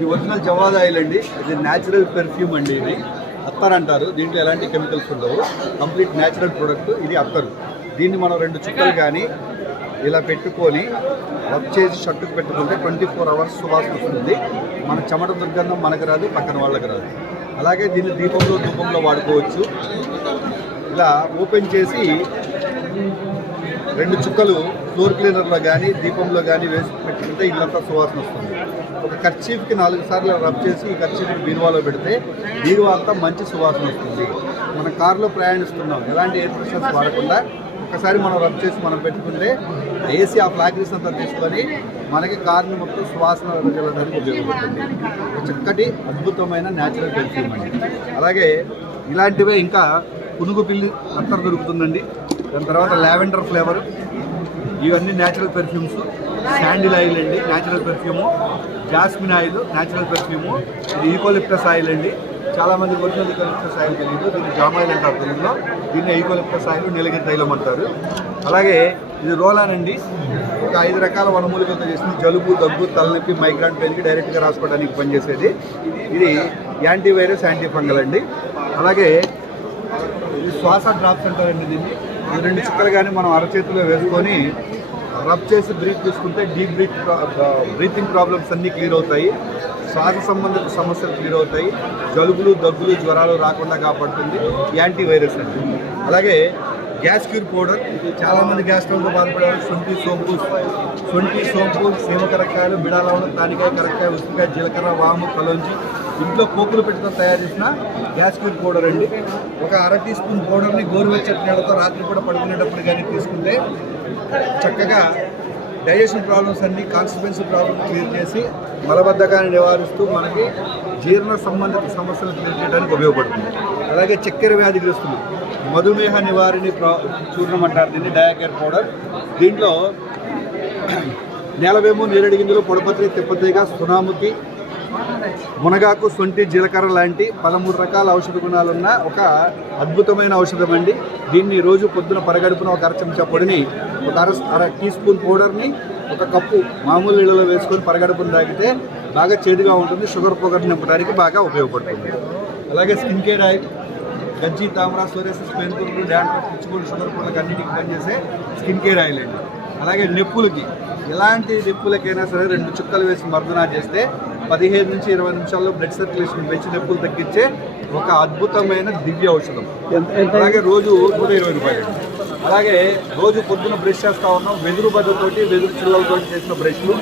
ఇది original Javad oil అండి. ఇది న్యాచురల్ పెర్ఫ్యూమ్ అండి ఇది. అత్తర్ అంటారు. దీంట్లో ఎలాంటి కెమికల్స్ ఉండవు. కంప్లీట్ న్యాచురల్ ప్రోడక్ట్ ఇది అత్తరు. దీన్ని మనం రెండు చుక్కలు కానీ ఇలా పెట్టుకొని రబ్ చేసి షర్టుకు పెట్టుకుంటే ట్వంటీ ఫోర్ అవర్స్ సువాసన వస్తుంది. మన చెమట దుర్గంధం మనకు రాదు పక్కన వాళ్ళకి రాదు. అలాగే దీన్ని దీపంలో ధూపంలో వాడుకోవచ్చు. ఇలా ఓపెన్ చేసి రెండు చుక్కలు ఫ్లోర్ క్లీనర్లో కానీ దీపంలో కానీ వేసి పెట్టుకుంటే ఇల్లంతా సువాసన వస్తుంది. ఒక కర్చీఫ్కి నాలుగు సార్లు రబ్ చేసి ఈ ఖర్చీఫ్ని బీరువాలో పెడితే బీరువా అంతా మంచి సువాసన వస్తుంది. మన కారులో ప్రయాణిస్తున్నాం. ఎలాంటి ఎయిర్ ఫ్రెషర్స్ వాడకుండా ఒకసారి మనం రబ్ చేసి మనం పెట్టుకుంటే ఏసీ ఆ ఫ్లాగ్రీస్ అంతా తీసుకొని మనకి కార్ని మొత్తం సువాసన వెళ్ళడానికి ఉపయోగపడుతుంది. చక్కటి అద్భుతమైన న్యాచురల్ పెర్ఫ్యూమ్ అండి. అలాగే ఇలాంటివే ఇంకా పునుగు పిల్లి అత్తర్ దొరుకుతుందండి. దాని తర్వాత లావెండర్ ఫ్లేవర్. ఇవన్నీ న్యాచురల్ పెర్ఫ్యూమ్స్ శాండిల్ ఆయిల్ అండి natural perfume jasmine oil natural perfume ఇది ఈకోలిప్టస్ ఆయిల్ అండి. చాలా మంది ఒరిజినల్ ఈకోలిప్టస్ ఆయిల్ తెలియదు దీన్ని జామ్ ఆయిల్ అంటారు తెలుగులో. దీన్ని ఈకోలిప్టస్ ఆయిల్ నీలగిరి తైలం అంటారు. అలాగే ఇది రోలాన్ అండి. ఒక ఐదు రకాల వనమూలికలతో చేసింది. జలుబు దగ్గు తలనొప్పి మైగ్రాన్ పెయిన్కి డైరెక్ట్గా రాసుకోవడానికి పనిచేసేది. ఇది యాంటీ వైరస్ యాంటీ ఫంగల్ అండి. అలాగే ఇది శ్వాస డ్రాప్స్ అంటారండి దీన్ని. రెండు చుక్కలు కానీ మనం అరచేతిలో వేసుకొని రబ్ చేసి బ్రీత్ తీసుకుంటే డీప్ బ్రీత్ బ్రీతింగ్ ప్రాబ్లమ్స్ అన్నీ క్లియర్ అవుతాయి. శ్వాస సంబంధిత సమస్యలు క్లియర్ అవుతాయి. జలుబులు దగ్గులు జ్వరాలు రాకుండా కాపాడుతుంది. యాంటీ వైరస్ అండి. అలాగే గ్యాస్ క్యూర్ పౌడర్. చాలామంది గ్యాస్ ట్రబుల్తో బాధపడేవారు. సొంటి సోంపు సొంటి సోంపు సీమ కరక్కాయలు బిడాలవడం దానికాయ కరక్కాయ ఉసిరికాయ జీలకర్ర వాము కలోంచి ఇంట్లో పోపులు పెట్టుతో తయారు చేసిన గ్యాస్ క్యూర్ పౌడర్ అండి. ఒక అర టీ స్పూన్ పౌడర్ని గోరువెచ్చటి నీళ్ళతో రాత్రి కూడా పడుకునేటప్పుడు కానీ తీసుకుంటే చక్కగా డైజెషన్ ప్రాబ్లమ్స్ అన్ని కాన్స్టిపెన్సీ ప్రాబ్లమ్స్ క్లియర్ చేసి మలబద్ధకాన్ని నివారిస్తూ మనకి జీర్ణ సంబంధిత సమస్యలు క్లియర్ చేయడానికి ఉపయోగపడుతుంది. అలాగే చక్కెర వ్యాధిగ్రస్తులు మధుమేహ నివారిణి ప్రా చూర్ణం అంటారు దీన్ని డయాకేర్ పౌడర్. దీంట్లో నేలవేము నేరడి గింజలు పొడపత్రి తిప్పతీగ సునాముకి మునగాకు సొంటి జీలకర్ర లాంటి పదమూడు రకాల ఔషధ గుణాలున్న ఒక అద్భుతమైన ఔషధం అండి. దీన్ని రోజు పొద్దున పరగడుపున ఒక అర చెంచా పొడిని ఒక అర అర టీ స్పూన్ పౌడర్ని ఒక కప్పు మామూలు నీళ్ళలో వేసుకొని పరగడుపున తాగితే బాగా చేదుగా ఉంటుంది షుగర్ పొగర్ నింపడానికి బాగా ఉపయోగపడుతుంది. అలాగే స్కిన్ కేర్ ఆయిల్ గజ్జి తామర సోరేసెస్ పెయిన్పుల్లు డ్యాండ్రఫ్ పిచ్చుకోళ్ళు షుగర్ పుల్లకి అన్నిటికీ పనిచేసే స్కిన్ కేర్ ఆయిల్ అండి. అలాగే నిప్పులకి ఎలాంటి నిప్పులకైనా సరే రెండు చుక్కలు వేసి మర్దనా చేస్తే పదిహేను నుంచి ఇరవై నిమిషాల్లో బ్లడ్ సర్క్యులేషన్ పెంచి నొప్పులు తగ్గించే ఒక అద్భుతమైన దివ్య ఔషధం. అలాగే రోజు నూట ఇరవై రూపాయలు. అలాగే రోజు పొద్దున బ్రష్ చేస్తా ఉన్నాం. వెదురు బద్దతోటి వెదురు చిల్లలతో చేసిన బ్రష్లు